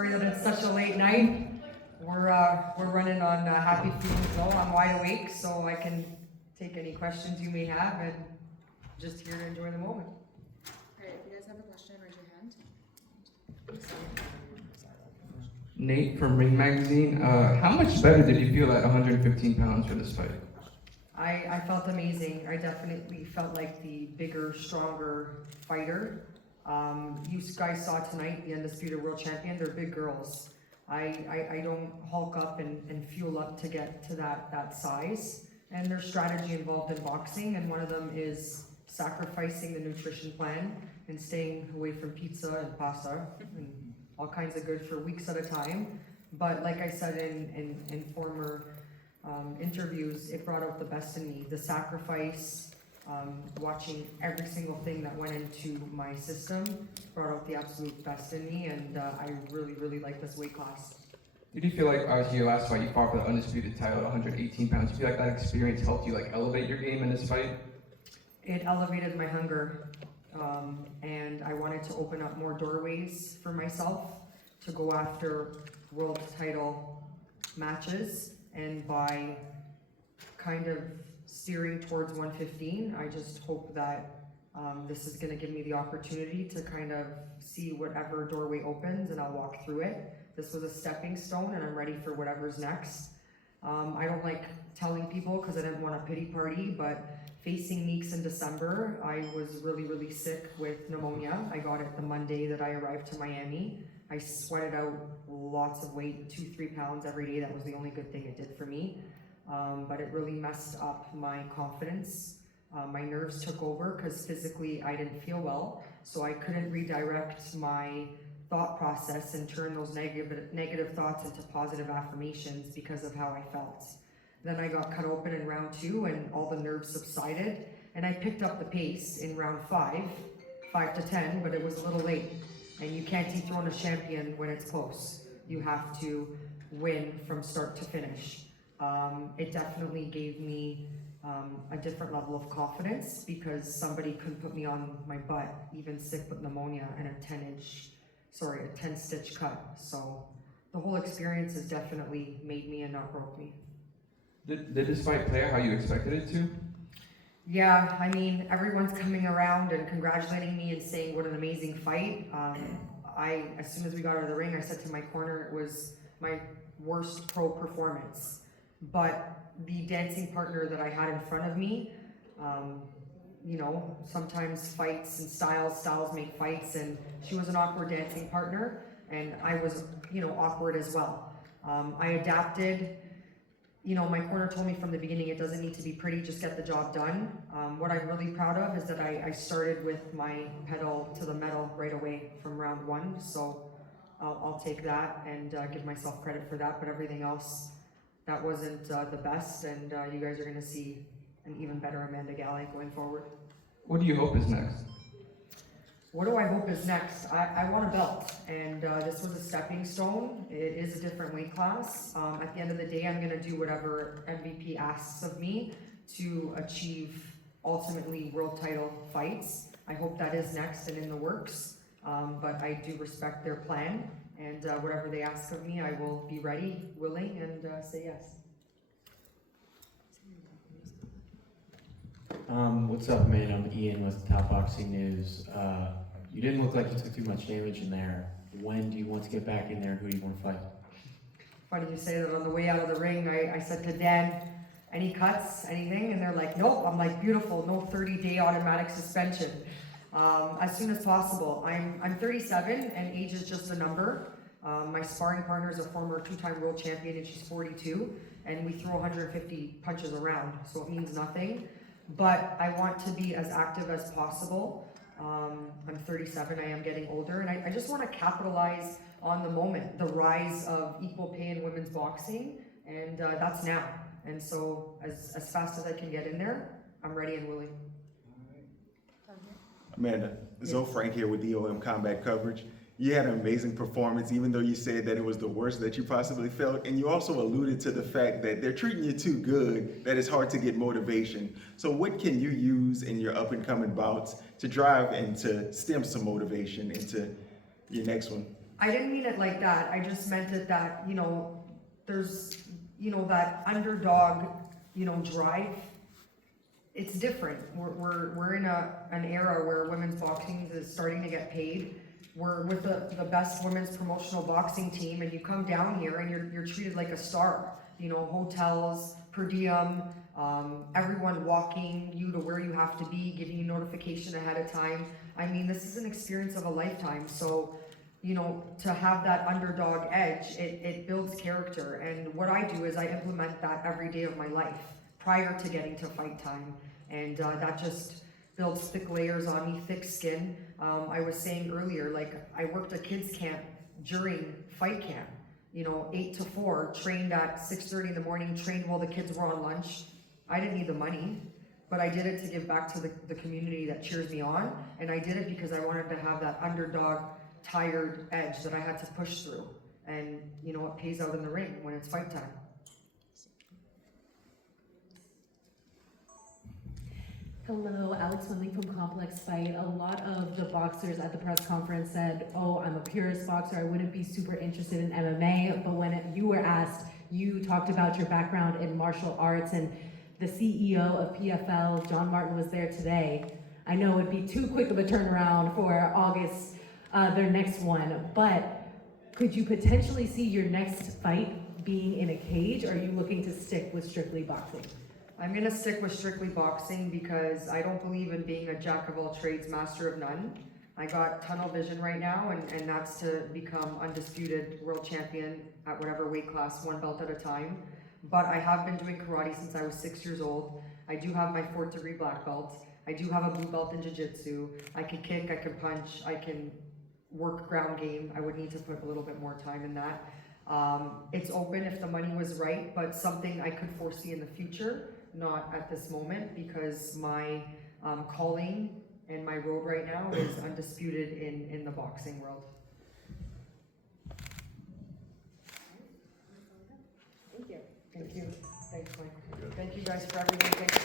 sorry that it's such a late night. We're running on happy fumes though. I'm wide awake, so I can take any questions you may have and just here to enjoy the moment. Alright, if you guys have a question, raise your hand. Nate from Ring Magazine. How much better did you feel at 115 pounds for this fight? I felt amazing. I definitely felt like the bigger, stronger fighter. You guys saw tonight the Undisputed World Champion. They're big girls. I don't hulk up and fuel up to get to that size. And there's strategy involved in boxing, and one of them is sacrificing the nutrition plan and staying away from pizza and pasta and all kinds of good for weeks at a time. But like I said in former interviews, it brought out the best in me. The sacrifice, watching every single thing that went into my system brought out the absolute best in me, and I really, really like this weight class. Did you feel like, obviously your last fight, you fought for the undisputed title at 118 pounds. Do you feel like that experience helped you like elevate your game in this fight? It elevated my hunger, and I wanted to open up more doorways for myself to go after world title matches, and by kind of steering towards 115, I just hope that this is going to give me the opportunity to kind of see whatever doorway opens, and I'll walk through it. This was a stepping stone, and I'm ready for whatever's next. I don't like telling people because I didn't want a pity party, but facing Meeks in December, I was really, really sick with pneumonia. I got it the Monday that I arrived to Miami. I sweated out lots of weight, 2-3 pounds every day. That was the only good thing it did for me. But it really messed up my confidence. My nerves took over because physically I didn't feel well, so I couldn't redirect my thought process and turn those negative thoughts into positive affirmations because of how I felt. Then I got cut open in round 2 and all the nerves subsided, and I picked up the pace in round 5 to 10, but it was a little late. And you can't dethrone a champion when it's close. You have to win from start to finish. It definitely gave me a different level of confidence because somebody couldn't put me on my butt, even sick with pneumonia and a 10-stitch cut. So the whole experience has definitely made me and not broke me. Did this fight play out how you expected it to? Yeah, I mean, everyone's coming around and congratulating me and saying what an amazing fight. As soon as we got out of the ring, I said to my corner it was my worst pro performance. But the dancing partner that I had in front of me, you know, sometimes fights and styles make fights, and she was an awkward dancing partner, and I was, you know, awkward as well. I adapted. You know, my corner told me from the beginning it doesn't need to be pretty, just get the job done. What I'm really proud of is that I started with my pedal to the metal right away from round 1, so I'll take that and give myself credit for that, but everything else, that wasn't the best, and you guys are going to see an even better Amanda Galle going forward. What do you hope is next? What do I hope is next? I want a belt, and this was a stepping stone. It is a different weight class. At the end of the day, I'm going to do whatever MVP asks of me to achieve ultimately world title fights. I hope that is next and in the works, but I do respect their plan, and whatever they ask of me, I will be ready, willing, and say yes. What's up, man? I'm Ian with Top Boxing News. You didn't look like you took too much damage in there. When do you want to get back in there? Who do you want to fight? Funny you say that. On the way out of the ring, I said to Dan, any cuts, anything? And they're like, nope. I'm like, beautiful, no 30-day automatic suspension. As soon as possible. I'm 37, and age is just a number. My sparring partner is a former 2-time world champion, and she's 42, and we throw 150 punches around, so it means nothing. But I want to be as active as possible. I'm 37, I am getting older, and I just want to capitalize on the moment, the rise of equal pay in women's boxing, and that's now. And so as fast as I can get in there, I'm ready and willing. Amanda, Zoe Frank here with EOM Combat Coverage. You had an amazing performance, even though you said that it was the worst that you possibly felt. And you also alluded to the fact that they're treating you too good, that it's hard to get motivation. So what can you use in your up and coming bouts to drive and to stem some motivation into your next one? I didn't mean it like that. I just meant it that, you know, there's, you know, that underdog, you know, drive. It's different. We're in an era where women's boxing is starting to get paid. We're with the best women's promotional boxing team, and you come down here and you're treated like a star. You know, hotels, per diem, everyone walking you to where you have to be, giving you notification ahead of time. I mean, this is an experience of a lifetime. So, you know, to have that underdog edge, it builds character. And what I do is I implement that every day of my life prior to getting to fight time. And that just builds thick layers on me, thick skin. I was saying earlier, like, I worked a kids camp during fight camp. You know, 8 to 4, trained at 6:30 in the morning, trained while the kids were on lunch. I didn't need the money, but I did it to give back to the community that cheers me on. And I did it because I wanted to have that underdog, tired edge that I had to push through. And, you know, it pays out in the ring when it's fight time. Hello, Alex Winley from Complex Fight. A lot of the boxers at the press conference said, oh, I'm a purist boxer, I wouldn't be super interested in MMA, but when you were asked, you talked about your background in martial arts, and the CEO of PFL, John Martin, was there today. I know it'd be too quick of a turnaround for August, their next one, but could you potentially see your next fight being in a cage, or are you looking to stick with strictly boxing? I'm gonna stick with strictly boxing because I don't believe in being a jack of all trades, master of none. I got tunnel vision right now, and that's to become undisputed world champion at whatever weight class, one belt at a time. But I have been doing karate since I was 6 years old. I do have my 4th degree black belt. I do have a blue belt in jiu-jitsu. I can kick, I can punch, I can work ground game. I would need to put a little bit more time in that. It's open if the money was right, but something I could foresee in the future. Not at this moment, because my calling and my road right now is undisputed in the boxing world. Thank you. Thank you. Thanks, Mike. Thank you guys for everything. Thank you.